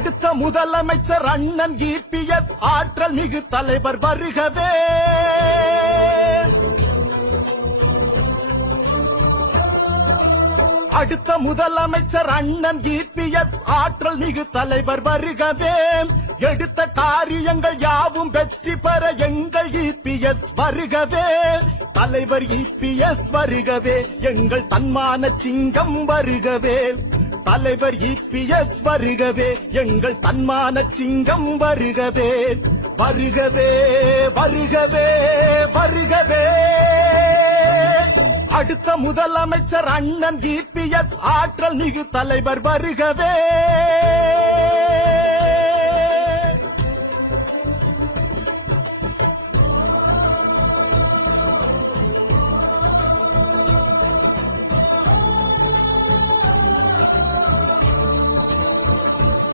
அடுத்த முதலமைச்சர் அண்ணன் இபிஎஸ் ஆற்றல் மிகு தலைவர் வருகவே. அடுத்த முதலமைச்சர் அண்ணன் இபிஎஸ் ஆற்றல் மிகு தலைவர் வருகவே. எடுத்த காரியங்கள் யாவும் வெற்றி பெற எங்கள் இபிஎஸ் வருகவே. தலைவர் இபிஎஸ் வருகவே, எங்கள் தன்மான சிங்கம் வருகவே. தலைவர் இபிஎஸ் வருகவே, எங்கள் தன்மான சிங்கம் வருகவே. வருகவே வருகவே வருகவே. அடுத்த முதலமைச்சர் அண்ணன் இபிஎஸ் ஆற்றல் மிகு தலைவர் வருகவே.